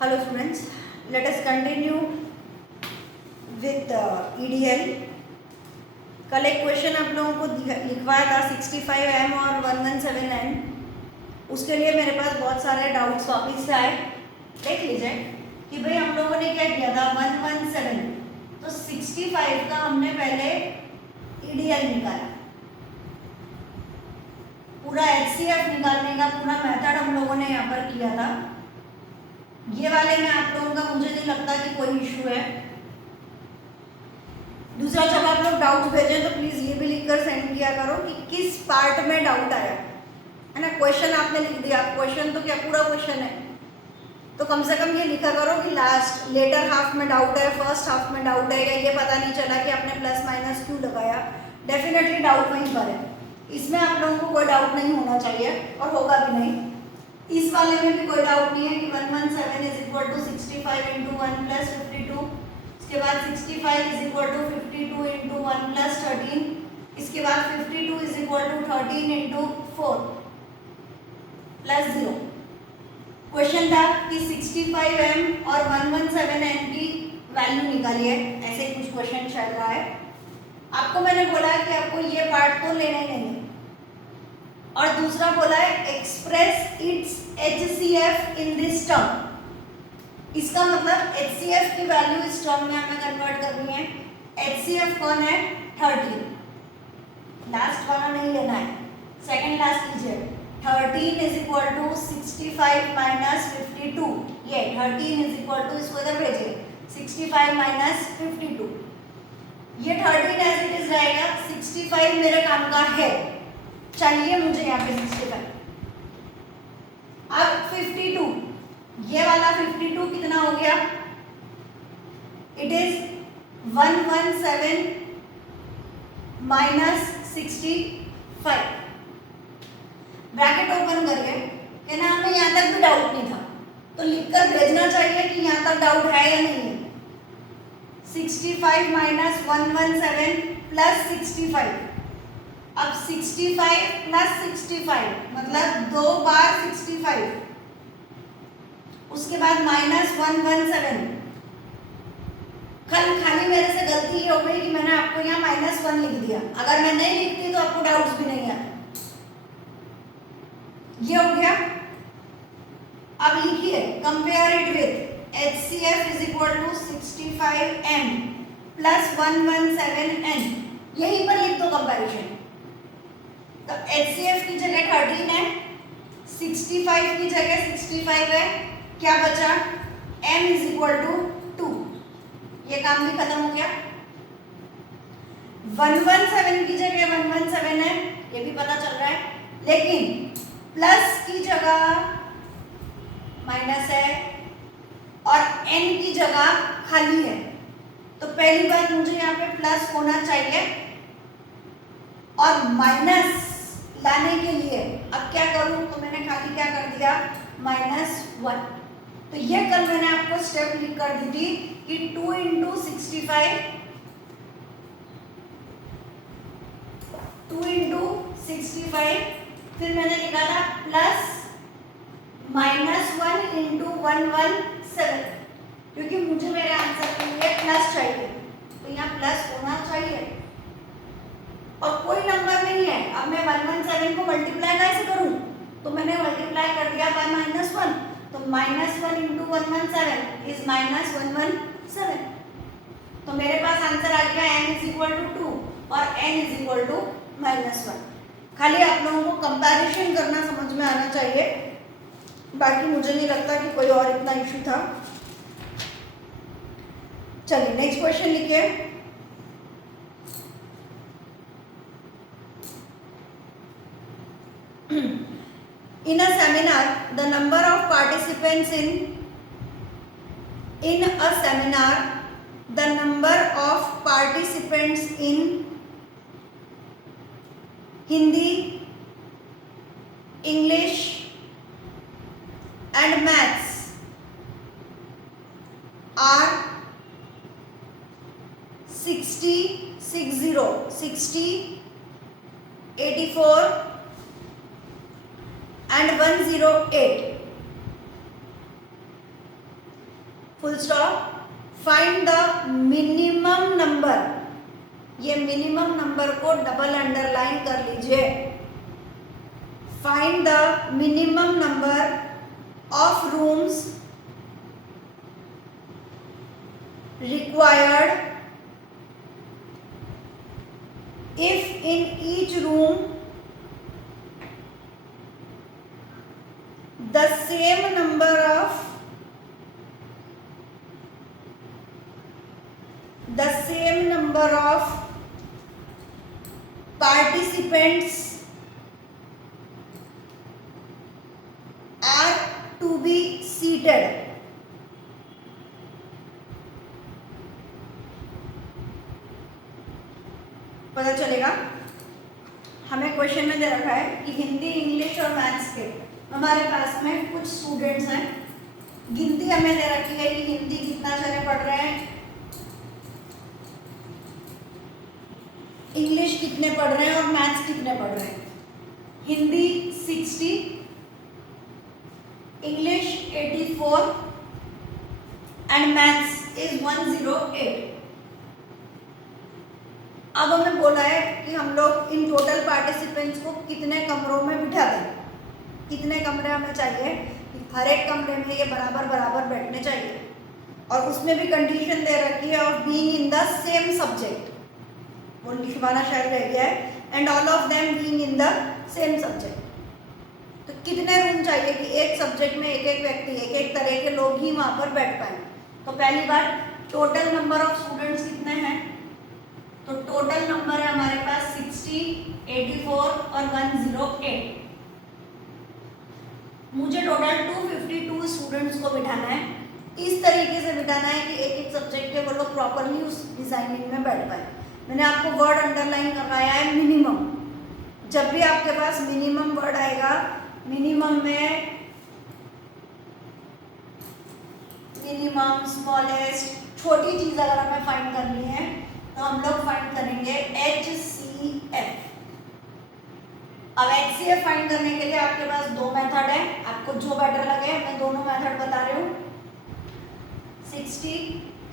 Hello students, let us continue with EDL. कल एक question आप लोगों को लिखवाया था 65M और 117N. उसके लिए मेरे पास बहुत सारे डाउट्स वापस से आए. देख लीजिए कि भाई हम लोगों ने क्या किया था 117, तो 65 का हमने पहले EDL निकाला. पूरा HCF निकालने का पूरा मेथड हम लोगों ने यहाँ पर किया था. ये वाले में आप लोगों का मुझे नहीं लगता कि कोई इशू है. दूसरा, जब आप लोग डाउट भेजें तो प्लीज ये भी लिखकर सेंड किया करो कि किस पार्ट में डाउट आया है ना. क्वेश्चन आपने लिख दिया, क्वेश्चन तो क्या पूरा क्वेश्चन है, तो कम से कम ये लिखा करो कि लास्ट लेटर हाफ में डाउट है, फर्स्ट हाफ में डाउट है, या ये पता नहीं चला कि आपने प्लस माइनस क्यों लगाया. डेफिनेटली डाउट वहीं पर है. इसमें आप लोगों को कोई डाउट नहीं होना चाहिए और होगा भी नहीं. इस वाले में भी कोई डाउट नहीं है कि 117 is equal to 65 into 1 plus 52. इसके बाद 65 is equal to 52 into 1 plus 13. इसके बाद 52 is equal to 13 into 4 plus 0. Question था कि 65M और 117N की वैल्यू निकालिए. ऐसे ही कुछ क्वेश्चन चल रहा है. आपको मैंने बोला कि आपको ये पार्ट तो लेना ही नहीं, और दूसरा बोला है express it's HCF in this term. इसका मतलब HCF की वैल्यू इस टर्म में हमें कन्वर्ट करनी है. HCF कौन है? 13. लास्ट वाला नहीं लेना है, सेकंड लास्ट लीजिए. 13 इज इक्वल टू 65 माइनस 52. ये 13 इज इक्वल टू, इसको इधर भेजिए, 65 माइनस 52. ये 13 एज इट इज रहेगा. 65 मेरे काम का है, चाहिए मुझे यहाँ पे 65. अब 52, ये वाला 52 कितना हो गया? It is 117 minus 65. Bracket open करिए. कहना हमें यहाँ तक भी डाउट नहीं था, तो लिखकर भेजना चाहिए कि यहाँ तक डाउट है या नहीं है. 65 माइनस 117 प्लस 65. अब 65 प्लस 65 मतलब 2 बार 65. उसके बाद माइनस 117. खाली मेरे से गलती ये हो गई कि मैंने आपको यहाँ -1 लिख दिया. अगर मैं नहीं लिखती तो आपको डाउट्स भी नहीं आते. ये हो गया. अब लिखिए, compare it with HCF is equal to 65M plus 117N. यहीं पर लिख दो कंपैरिजन. तो HCF की जगह 13 है, 65 की जगह 65 है. क्या बचा? M is equal to 2. ये काम भी खत्म हो गया. 117 की जगह 117 है, ये भी पता चल रहा है. लेकिन प्लस की जगह माइनस है और n की जगह खाली है. तो पहली बात, मुझे यहाँ पे प्लस होना चाहिए, और माइनस लाने के लिए अब क्या करूं, तो मैंने खाली क्या कर दिया, -1. तो ये कल मैंने आपको स्टेप लिख कर दी थी कि 2 इंटू 65, 2 इंटू 65, फिर मैंने लिखा था प्लस -1 इंटू 117, क्योंकि मुझे मेरे आंसर के लिए प्लस चाहिए, तो यहाँ प्लस होना चाहिए. और कोई नंबर नहीं है. अब मैं 117 को मल्टीप्लाई कैसे करूं, तो मैंने मल्टीप्लाई कर दिया बाय -1. तो -1 इंटू 117 इज -117. तो मेरे पास आंसर आ गया n इज इक्वल टू 2 और n इज इक्वल टू -1. खाली आप लोगों को कंपैरिजन करना समझ में आना चाहिए. बाकी मुझे नहीं लगता कि कोई और इतना इशू था. चलिए नेक्स्ट क्वेश्चन लिखिए. In a seminar, the number of participants in a seminar, the number of participants in Hindi, English and Maths are 60, 84 and 108. Full stop. Find the minimum number, ये मिनिमम नंबर को double underline कर लीजिए। Find the minimum number of rooms required if in each room the same number of participants are to be seated। पता चलेगा। हमें question में दे रखा है कि हिंदी, इंग्लिश और मैथ्स के हमारे पास में कुछ स्टूडेंट्स हैं। गिनती हमें दे रखी है कि हिंदी कितना जने पढ़ रहे हैं, इंग्लिश कितने पढ़ रहे हैं और मैथ्स कितने पढ़ रहे हैं। Hindi 60, English 84 and maths is 108। अब हमें बोला है कि हम लोग इन टोटल पार्टिसिपेंट्स को कितने कमरों में बिठा दें, कितने कमरे हमें चाहिए, हर एक कमरे में ये बराबर बराबर बैठने चाहिए। और उसमें भी कंडीशन दे रखी है of being in the same subject, वो लिखवाना शायद रह गया है, and all of them being in the same subject. तो कितने रूम चाहिए कि एक सब्जेक्ट में एक एक व्यक्ति, एक एक तरह के लोग ही वहाँ पर बैठ पाए। तो पहली बात, टोटल नंबर ऑफ स्टूडेंट्स कितने हैं, तो टोटल नंबर है हमारे पास 60, 84 और 108। मुझे टोटल 252 स्टूडेंट्स को बिठाना है। इस तरीके से बिठाना है कि एक एक सब्जेक्ट के वो लोग प्रॉपरली उस डिजाइनिंग में बैठ पाए। मैंने आपको वर्ड अंडरलाइन करवाया है मिनिमम। जब भी आपके पास मिनिमम वर्ड आएगा, मिनिमम में मिनिमम, स्मॉलेस्ट, छोटी चीज अगर हमें फाइंड करनी है तो हम लोग फाइंड करेंगे HCF। अब HCF फाइंड करने के लिए आपके पास दो मेथड है, आपको जो बेटर लगे। मैं दोनों मेथड बता रही हूँ। 60,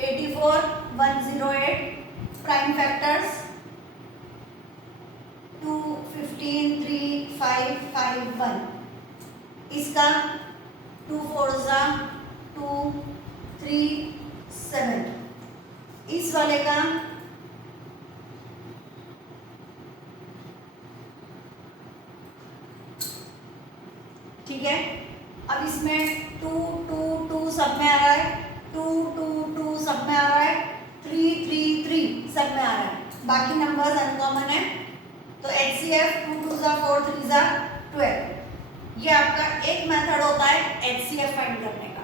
84, 108 प्राइम फैक्टर्स 2, 15, 3, 5, 5, 1। इसका 2 4 2, 3, 7। इस वाले का ठीक है। अब इसमें 2 2 2 सब में आ रहा है, 2 2 2 सब में आ रहा है, 3 3 3 सब में आ रहा है। बाकी नंबर्स अनकॉमन है। तो HCF 2 2 4 3 12। ये आपका एक मेथड होता है HCF फाइंड करने का।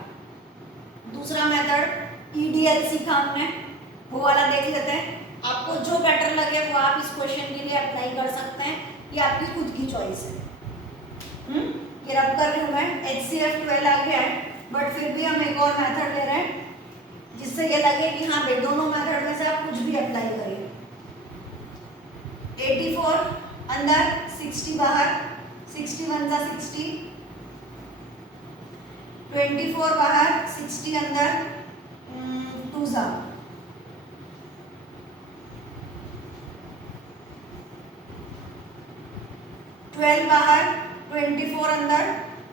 दूसरा मेथड EDL सीखा हमने, वो वाला देख लेते हैं। आपको जो बेटर लगे वो आप इस क्वेश्चन के लिए अप्लाई कर सकते हैं, ये आपकी खुद की चॉइस है। ये रब कर रही हूँ मैं। HCF 12 आ गया है, बट फिर भी हम एक और मेथड ले रहे हैं जिससे ये लगे कि हाँ भाई दोनों मेथड में से आप कुछ भी अप्लाई करिए। 84 अंदर, 60 बाहर, 61 सा 60, 24 बाहर, 60 अंदर, 2 सा 12 बाहर, 24 अंदर,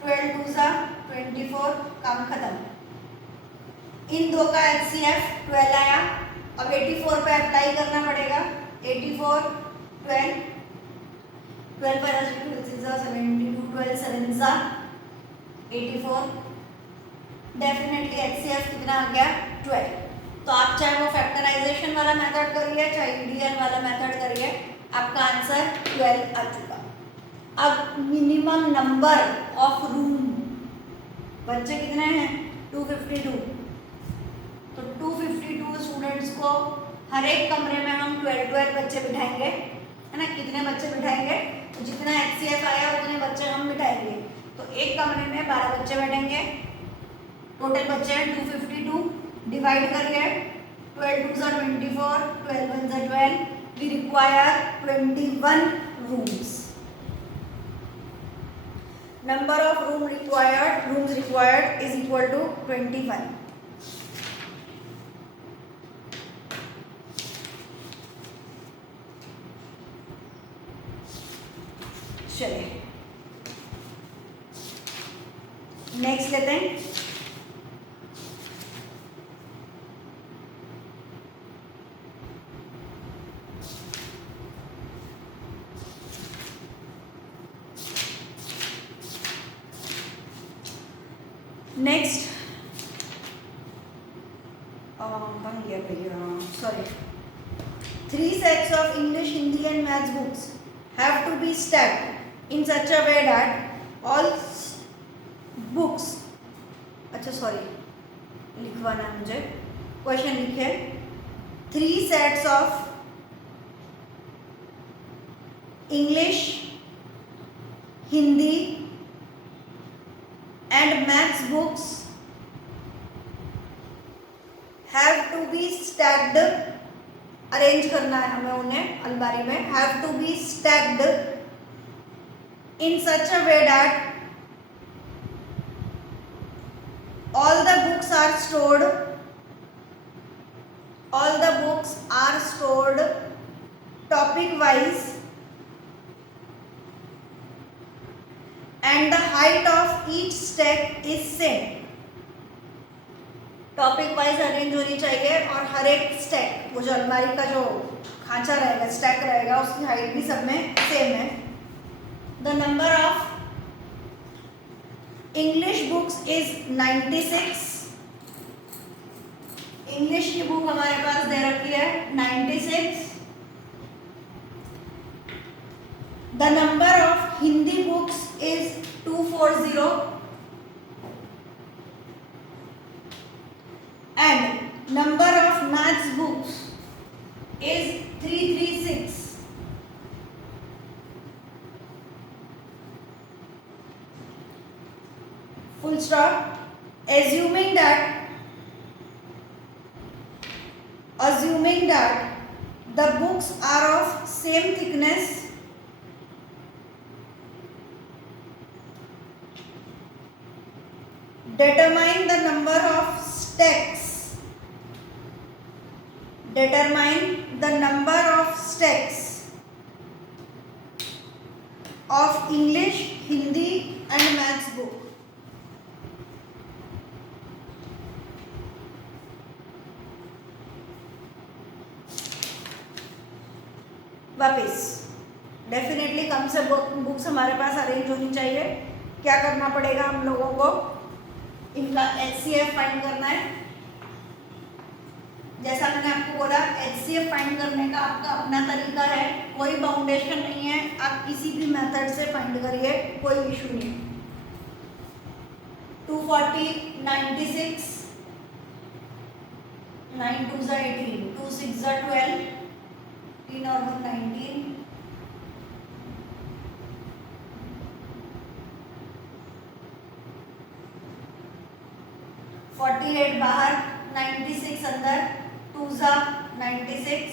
12 2 सा 24, काम खत्म। इन दो का HCF 12 आया। अब 84 पे अप्लाई करना पड़ेगा। 84 12 12 पर 72, 12 7 सा 84। डेफिनेटली HCF कितना आ गया 12। तो आप चाहे वो फैक्टराइजेशन वाला मेथड करिए, चाहे EDL वाला मेथड करिए, आपका आंसर 12 आ चुका। अब मिनिमम नंबर ऑफ रूम, बच्चे कितने हैं 252। तो 252 स्टूडेंट्स को हर एक कमरे में हम 12 बच्चे बिठाएंगे, है ना। कितने बच्चे बिठाएंगे, तो जितना HCF आया उतने बच्चे हम बिठाएंगे। तो एक कमरे में 12 बच्चे बैठेंगे। टोटल बच्चे हैं 252, डिवाइड करिए। 12 2 सा 24, 12 1 सा 12। We require 21 rooms. Number of rooms required is equal to 21। Next लेते हैं। नेक्स्ट बन गया भैया, sorry. 3 sets of English, Hindi and Maths books have to be stacked in such a way that all books, अच्छा sorry लिखवाना है मुझे, question लिखे 3 sets of English, Hindi and Maths books have to be stacked, arrange करना है हमें उन्हें अलमारी में, have to be stacked in such a way that all the books are stored topic wise and the height of each stack is same. Topic wise arrange होनी चाहिए और हर एक स्टैक, वो जो अलमारी का जो खांचा रहेगा, स्टैक रहेगा, उसकी हाइट भी सब में सेम है। The number of English books is 96। English की बुक हमारे पास दे रखी है 96। The number of Hindi books is 240 and number of maths books is 336. Full stop. Assuming that the books are of same thickness, determine the number of stacks. Determine the number of stacks of English, Hindi and Maths book. वापिस definitely come से books हमारे पास arrange होनी चाहिए। क्या करना पड़ेगा हम लोगों को, इनका HCF फाइंड करना है। जैसा मैंने आपको बोला, HCF फाइंड करने का आपका अपना तरीका है, कोई बाउंडेशन नहीं है, आप किसी भी मेथड से फाइंड करिए, कोई इशू नहीं। 240, 96, 9 2 18, 2 6 12, 3 और 1 19, 48 बाहर, 96 अंदर, 2 96।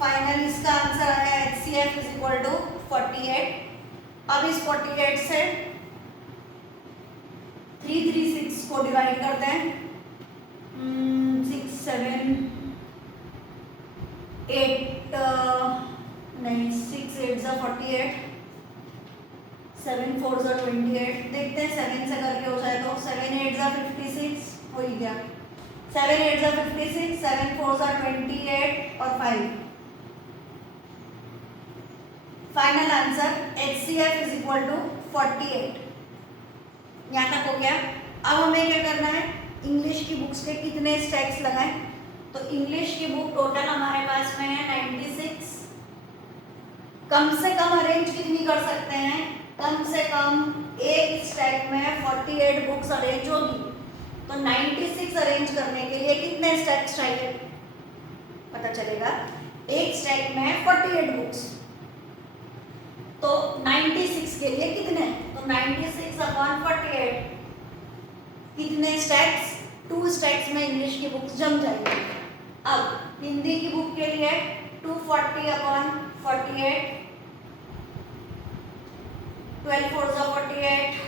फाइनल इसका आंसर आया HCF इज इक्वल टू 48। अब इस 48 से 336 को डिवाइड करते हैं। 6 7 8 नहीं, 6 8 ज़ा 48, 7 4 ज़ा 28। देखते हैं 7 से करके हो जाए तो 7 8 ज़ा 56 हो ही गया। 7 8 ज़ा 56, 7 4 ज़ा 28 और 5। Final answer HCF is equal to 48। यहाँ तक हो गया। अब हमें क्या करना है, इंग्लिश की बुक्स के कितने स्टैक्स लगाएं। तो इंग्लिश की बुक टोटल हमारे पास में है 96। कम से कम अरेंज कितनी कर सकते हैं, कम से कम एक स्टैक में 48 बुक्स अरेंज होगी। तो 96 अरेंज करने के लिए कितने स्टैक्स चाहिए पता चलेगा। एक स्टैक में 48 बुक्स, तो 96 के लिए कितने, तो 96 अपॉन 48 कितने स्टैक्स, 2 स्टैक्स में इंग्लिश की बुक्स जम जाएगी। अब हिंदी की बुक के लिए 240 अपॉन 48, 12 4 ज़ा 48।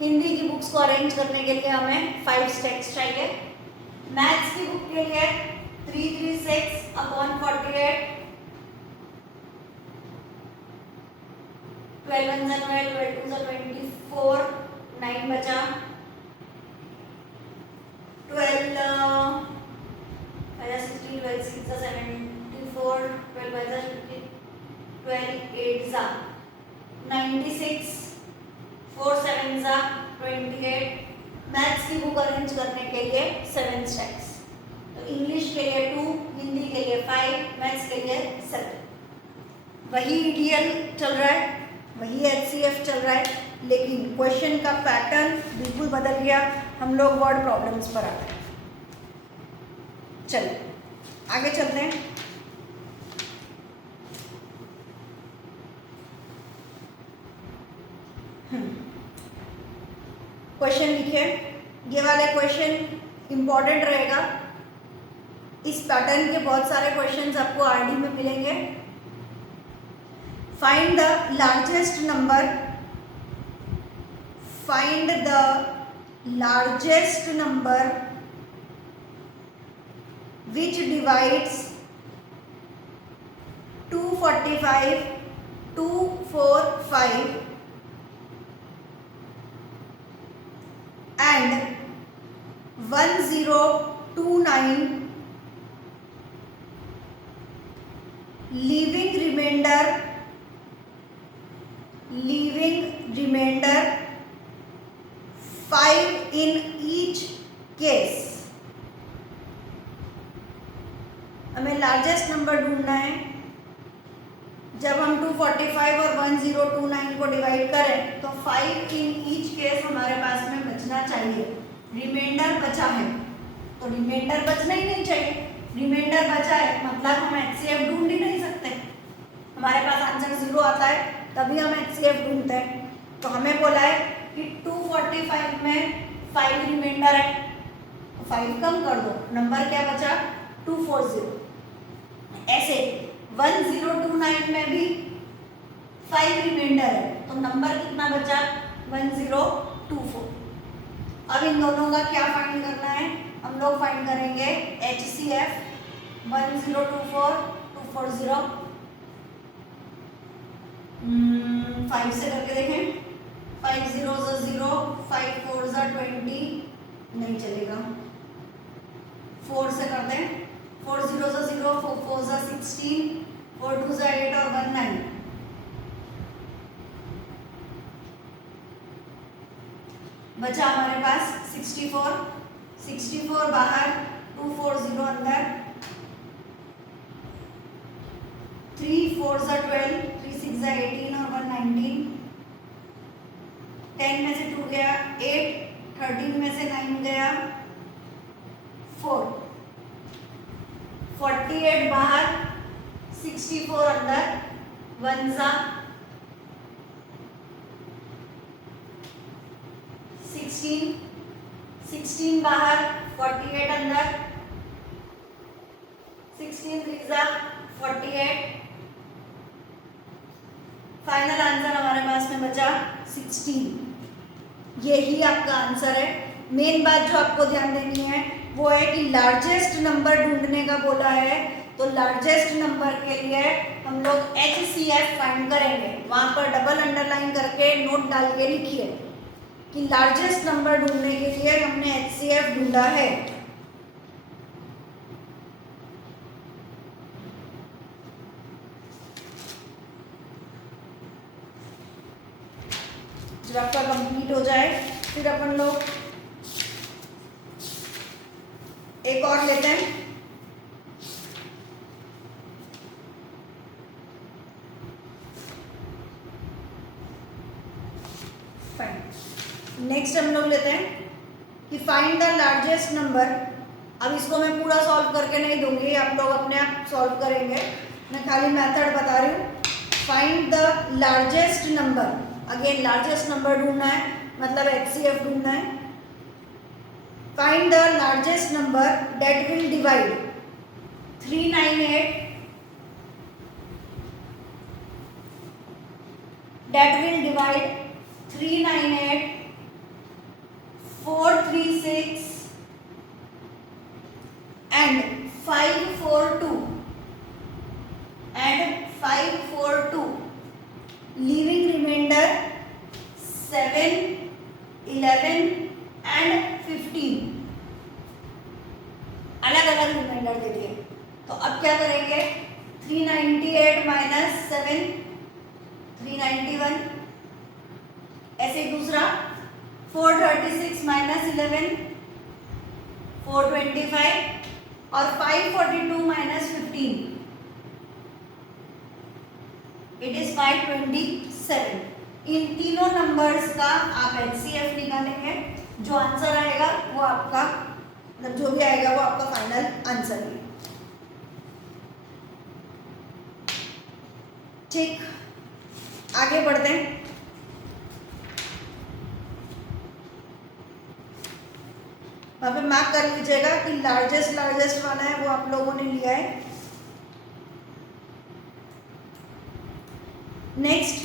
हिंदी की बुक्स को अरेंज करने के लिए हमें 5 स्टैक्स चाहिए। मैथ्स की बुक के लिए 336 अपॉन 48, 12 1 जा 12, 12 2 जा 24, 9 बचा, 12 16, 12 6 जा 74, 12 5 जा 50, 12 8 जा 96, 4 7 जा 28। मैथ्स की बुक अरेंज करने के लिए 7 स्टेप्स। तो इंग्लिश के लिए 2, हिंदी के लिए 5, मैथ्स के लिए 7। वही ईडीएल चल रहा है, वही एचसीएफ चल रहा है, लेकिन क्वेश्चन का पैटर्न बिल्कुल बदल गया। हम लोग वर्ड प्रॉब्लम्स पर आते हैं। चलिए आगे चलते हैं। क्वेश्चन लिखिए। ये वाले क्वेश्चन इंपॉर्टेंट रहेगा। इस पैटर्न के बहुत सारे क्वेश्चंस आपको आरडी में मिलेंगे। Find the largest number, find the largest number which divides 245, 245 and 1029, leaving remainder 5 in each case। हमें लार्जेस्ट नंबर ढूंढना है। जब हम 245 और 1029 को डिवाइड करें तो 5 इन ईच केस हमारे पास में बचना चाहिए। रिमाइंडर बचा है तो रिमाइंडर बचना ही नहीं चाहिए। रिमाइंडर बचा है मतलब हम एचसीएफ ढूंढ ही नहीं सकते। हमारे पास आंसर 0 आता है तभी हम एचसीएफ ढूंढते हैं। तो हमें बोला है कि 245 में 5 रिमाइंडर है तो 5 कम कर दो, नंबर क्या बचा 240। ऐसे 1029 में भी 5 रिमाइंडर है तो नंबर कितना बचा 1024। अब इन दोनों का क्या फाइंड करना है? हम लोग फाइंड करेंगे HCF 1024 240। 5 से करके देखें। 5 0 0, 5 4 20, नहीं चलेगा। 4 से कर दें। 4 0 0, 4 4 16, 4 2 8 और 1 9। बचा हमारे पास 64। 64 बाहर, 240 अंदर, 3 4 12, 3 6 18 और 1 19। 10 में से 2 गया 8, 13 में से 9 गया 4, 48 बाहर, 64 अंदर, 1 जा 16, 16 बाहर, 48 अंदर, 16 3 जा 48। फाइनल आंसर हमारे पास में बचा 16। यही आपका आंसर है। मेन बात जो आपको ध्यान देनी है वो है कि लार्जेस्ट नंबर ढूंढने का बोला है तो लार्जेस्ट नंबर के लिए हम लोग HCF फाइंड करेंगे। वहां पर डबल अंडरलाइन करके नोट डाल के लिखिए कि लार्जेस्ट नंबर ढूंढने के लिए हमने HCF ढूंढा है। जब आपका कंप्लीट हो जाए फिर अपन लोग एक और लेते हैं। नेक्स्ट हम लोग लेते हैं कि फाइंड द लार्जेस्ट नंबर। अब इसको मैं पूरा सॉल्व करके नहीं दूंगी, आप लोग अपने आप सॉल्व करेंगे। मैं खाली मेथड बता रही हूँ। Find the largest number, again largest number ढूंढना है मतलब HCF ढूंढना है। Find the largest number that will divide 398, that will divide 398, 436 and 542 and 542, leaving remainder 7, 11 and 15 अलग अलग रिमाइंडर दे दिए। तो अब क्या करेंगे, 398 माइनस 7 391, ऐसे ही दूसरा 436 माइनस 11 425 और 542 माइनस 15 इट इज 527। इन तीनों नंबर्स का आप एचसीएफ निकालेंगे, जो आंसर आएगा वो आपका, मतलब जो भी आएगा वो आपका फाइनल आंसर है। ठीक, आगे बढ़ते हैं। वहां पे मार्क कर लीजिएगा कि लार्जेस्ट वाला है वो आप लोगों ने लिया है। Next,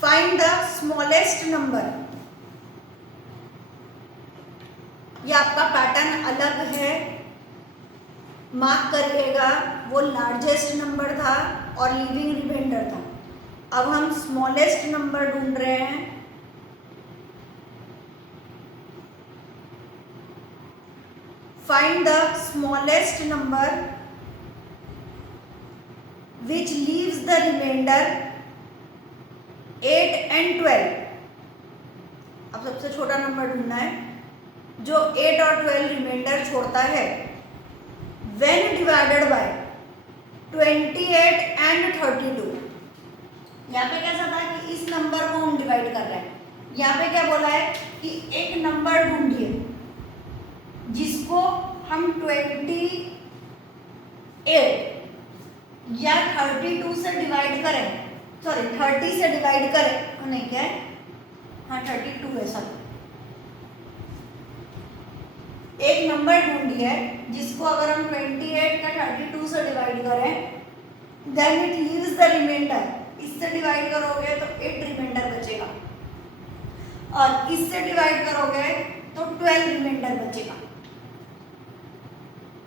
find the smallest number. ये आपका पैटर्न अलग है, मार्क करिएगा। वो लार्जेस्ट नंबर था और लिविंग रिमाइंडर था। अब हम स्मॉलेस्ट नंबर ढूंढ रहे हैं। Find the smallest number which leaves the remainder 8 and 12। अब सबसे छोटा नंबर ढूंढना है जो 8 और 12 रिमाइंडर छोड़ता है। when divided by 28 and 32। यहाँ पे कैसा था कि इस नंबर को हम डिवाइड कर रहे हैं। यहाँ पे क्या बोला है कि एक नंबर ढूंढिए जिसको हम 28 या 32 से डिवाइड करें, सॉरी 30 से डिवाइड करें, नहीं क्या है, हाँ 32 है सर। एक नंबर ढूंढिए जिसको अगर हम 28 का 32 से डिवाइड करें, then it leaves the remainder. इससे डिवाइड करोगे तो 8 रिमाइंडर बचेगा और इससे डिवाइड करोगे तो 12 रिमाइंडर बचेगा।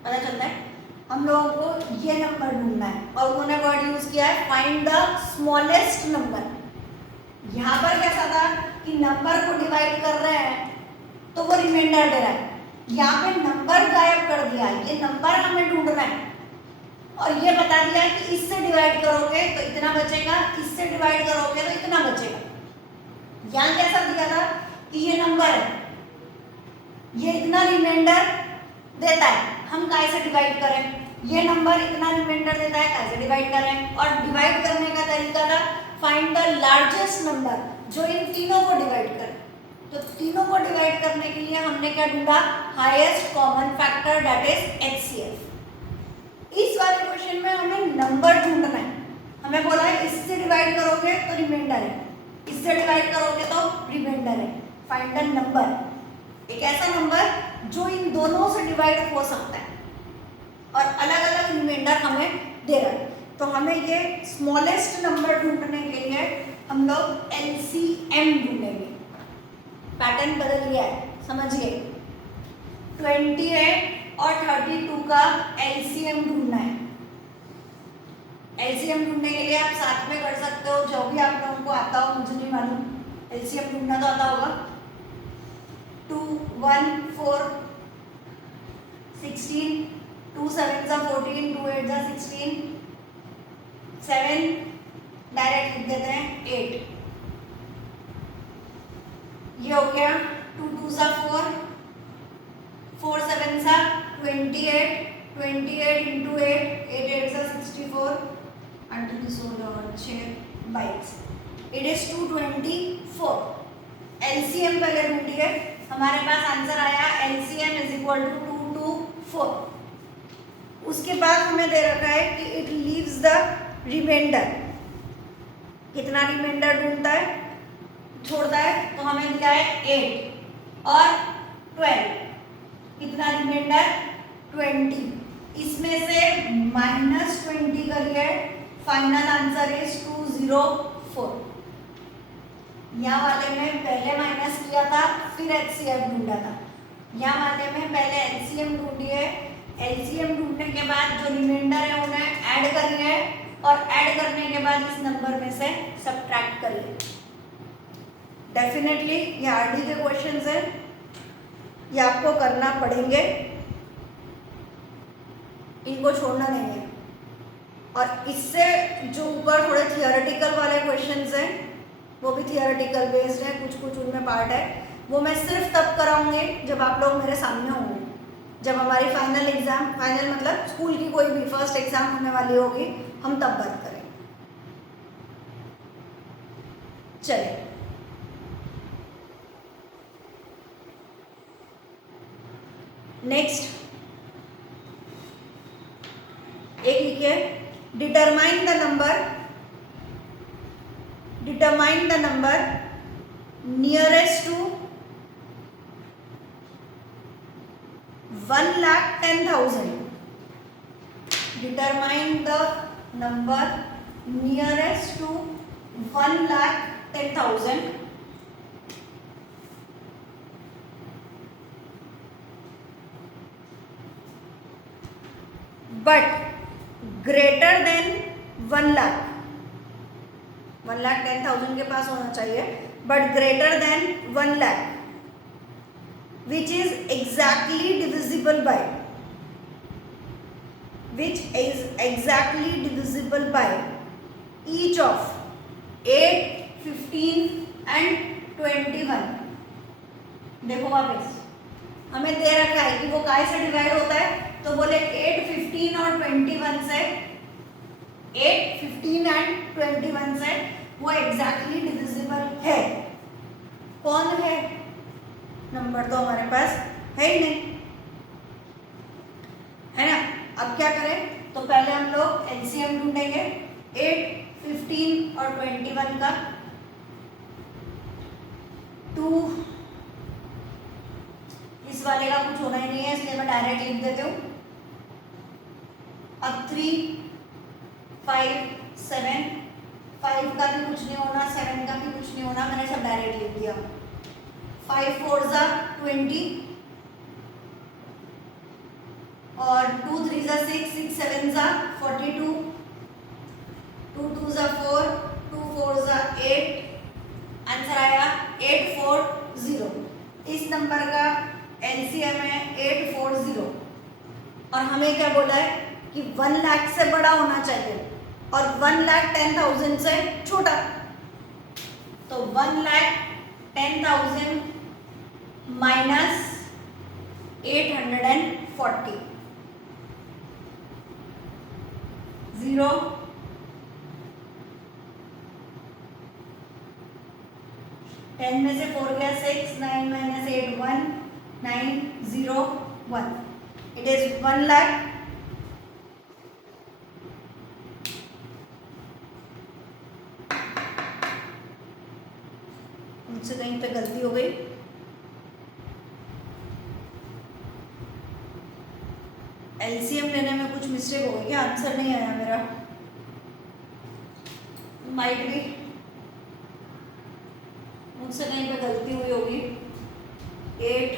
पता चलता है? हम लोगों को ये नंबर ढूंढना है और उन्होंने वर्ड यूज किया है फाइंड द स्मॉलेस्ट नंबर। यहाँ पर कैसा था कि नंबर को डिवाइड कर रहे हैं तो वो रिमाइंडर दे रहा है, यहाँ पे नंबर गायब कर दिया। ये नंबर हमें ढूंढना है और ये बता दिया कि इससे डिवाइड करोगे तो इतना बचेगा, इससे डिवाइड करोगे तो इतना बचेगा। यहाँ कैसा दिया था कि ये नंबर है, ये इतना रिमाइंडर देता है, हम कैसे डिवाइड करें। ये नंबर इतना रिमाइंडर देता है, कैसे डिवाइड करें। और डिवाइड करने का तरीका था फाइंड द लार्जेस्ट नंबर जो इन तीनों को डिवाइड करे। तो तीनों को डिवाइड करने के लिए हमने क्या ढूंढा, highest common factor, that is HCF. इस वाले क्वेश्चन में हमें नंबर ढूंढना है। हमें बोला है इससे डिवाइड करोगे तो रिमाइंडर है, इससे डिवाइड करोगे तो रिमाइंडर है। फाइंड द नंबर, एक ऐसा नंबर जो इन दोनों से डिवाइड हो सकता है और अलग अलग रिमाइंडर हमें दे रहा है। तो हमें ये स्मॉलेस्ट नंबर ढूंढने के लिए हम लोग एलसीएम ढूंढेंगे। पैटर्न बदल गया है, समझिए। 28 और 32 का एलसीएम ढूंढना है। एलसीएम ढूंढने के लिए आप साथ में कर सकते हो, जो भी आप लोगों को आता हो, मुझे नहीं मालूम। एलसीएम ढूंढना तो आता होगा। 2 1 4 16, 2 7 14, 2 8 16, 7 डायरेक्ट लिख देते हैं 8। ये हो गया 2 2 4, 4 7 28, 28 into 8, 8 8 64 and 3 16 6 22। It is 224। LCM पहले ढूंढिए। हमारे पास आंसर आया एलसीएम इज इक्वल टू 224। उसके बाद हमें दे रखा है कि इट लीव्स द रिमाइंडर। कितना रिमाइंडर ढूंढता है, छोड़ता है, तो हमें दिया है 8 और 12। कितना रिमाइंडर 20। इसमें से -20 करिए, फाइनल आंसर इज 204। यहाँ वाले में पहले माइनस किया था, फिर एचसीएफ ढूंढा था। यहाँ वाले में पहले एलसीएम ढूंढिए, एलसीएम ढूंढने के बाद जो रिमाइंडर है उन्हें ऐड करिए और ऐड करने के बाद इस नंबर में से सब्ट्रैक्ट करिए। डेफिनेटली ये आरडी के क्वेश्चंस हैं, ये आपको करना पड़ेंगे, इनको छोड़ना नहीं है। और इससे जो ऊपर थोड़े थियोरेटिकल वाले क्वेश्चंस हैं वो भी थियोरेटिकल बेस्ड है, कुछ कुछ उनमें पार्ट है, वो मैं सिर्फ तब कराऊंगी जब आप लोग मेरे सामने होंगे, जब हमारी फाइनल एग्जाम, फाइनल मतलब स्कूल की कोई भी फर्स्ट एग्जाम होने वाली होगी, हम तब बात करेंगे। चलिए नेक्स्ट एक लिखिए, determine the number nearest to 1,10,000. Determine the number nearest to 1,10,000. But greater than 1 lakh. 1,10,000 के पास होना चाहिए, but greater than 1 lakh, which is exactly divisible by, each of 8, 15 and 21. देखो वापस हमें दे रखा है कि वो काय से डिवाइड होता है, तो बोले 8, 15 और 21 से, 8, 15 एंड 21 से वो एग्जैक्टली डिविजिबल है। कौन है? नंबर तो हमारे पास है ही नहीं, है ना। अब क्या करें, तो पहले हम लोग एलसीएम ढूंढेंगे 8, 15 और 21 का। 2 इस वाले का कुछ होना ही नहीं है, इसलिए मैं डायरेक्ट लिख देती हूँ। अब 3, 5, 7, 5 का भी कुछ नहीं होना, 7 का भी कुछ नहीं होना, मैंने सब डायरेक्ट लिख दिया। 5 4s are 20 और 2 3s are 6, 6 7s are 42, 2 2s are 4, 2 4s are 8, answer आया 840। इस नंबर का एलसीएम है 840 और हमें क्या बोला है कि 1 लाख से बड़ा होना चाहिए और 1,10,000 से छोटा। तो 1,10,000 माइनस 840, 0, 10 में से 4 गया 6, 9 minus 8 1, 9 0 1, इट इज 1 लाख। मुझसे कहीं पे गलती हो गई, एलसीएम लेने में कुछ मिस्टेक हो गई क्या? आंसर नहीं आया मेरा, माइट भी मुझसे कहीं पे गलती हुई होगी। 8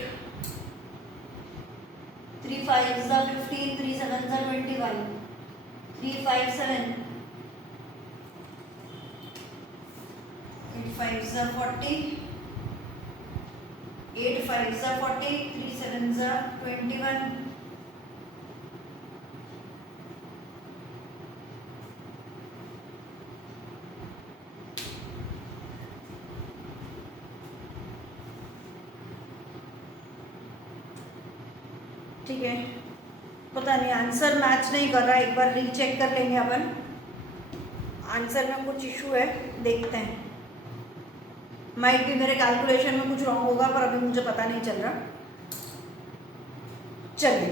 3 5s are 15, 3 7s are 21, 3 5 7, 8 5s are 40, 8 5s are 40, 3 7s are 21, ठीक है। पता नहीं आंसर मैच नहीं कर रहा, एक बार रीचेक कर लेंगे अपन। आंसर में कुछ इशू है, देखते हैं। माइट भी मेरे कैलकुलेशन में कुछ रॉन्ग होगा, पर अभी मुझे पता नहीं चल रहा। चलिए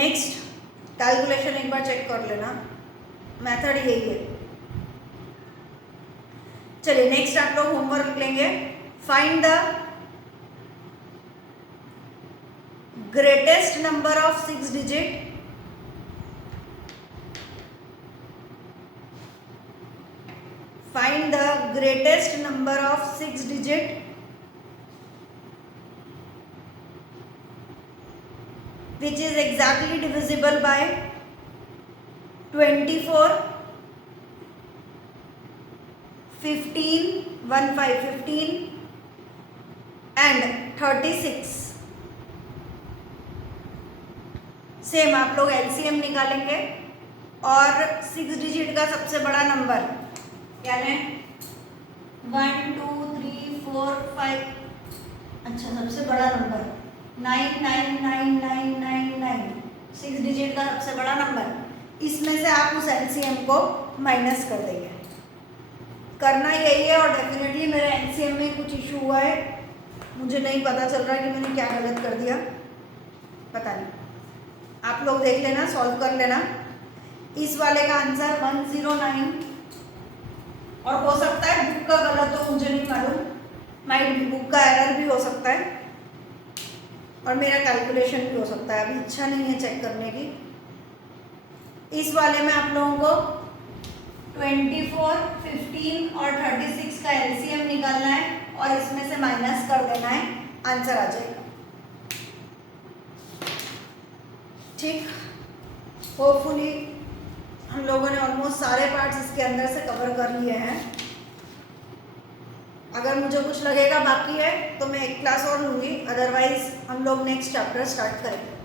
नेक्स्ट कैलकुलेशन एक बार चेक कर लेना, मेथड यही है। चलिए नेक्स्ट आप लोग होमवर्क लेंगे, find the greatest number of 6 digit find the greatest number of 6 digit which is exactly divisible by 24, 15 15 and 36। Same आप लोग एलसीएम निकालेंगे और 6 डिजिट का सबसे बड़ा नंबर यानी 1 2 3 4 5, अच्छा सबसे बड़ा नंबर 999999, 6 डिजिट का सबसे बड़ा नंबर, इसमें से आप उस एलसीएम को माइनस कर देंगे। करना यही है और डेफिनेटली मेरे एलसीएम में कुछ इशू हुआ है, मुझे नहीं पता चल रहा कि मैंने क्या गलत कर दिया, पता नहीं, आप लोग देख लेना, सॉल्व कर लेना। इस वाले का आंसर 109 और हो सकता है बुक का गलत हो, मुझे नहीं मालूम, माइट भी बुक का एरर भी हो सकता है और मेरा कैलकुलेशन भी हो सकता है, अभी इच्छा नहीं है चेक करने की। इस वाले में आप लोगों को 24, 15 और 36 का एलसीएम निकालना है और इसमें से माइनस कर देना है, आंसर आ जाएगा। ठीक, होपफुली हम लोगों ने ऑलमोस्ट सारे पार्ट्स इसके अंदर से कवर कर लिए हैं। अगर मुझे कुछ लगेगा बाकी है तो मैं एक क्लास और लूँगी, अदरवाइज हम लोग नेक्स्ट चैप्टर स्टार्ट करेंगे।